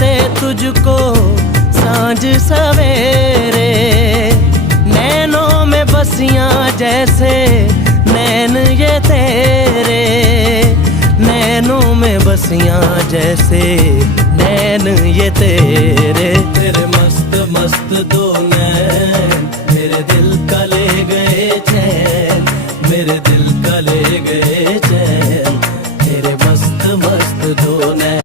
ढूंढते तुझको सांझ सवेरे। नैनों में बसियां जैसे नैन ये तेरे, नैनों में बसियां जैसे नैन ये तेरे। तेरे मस्त मस्त दो नैन मेरे दिल का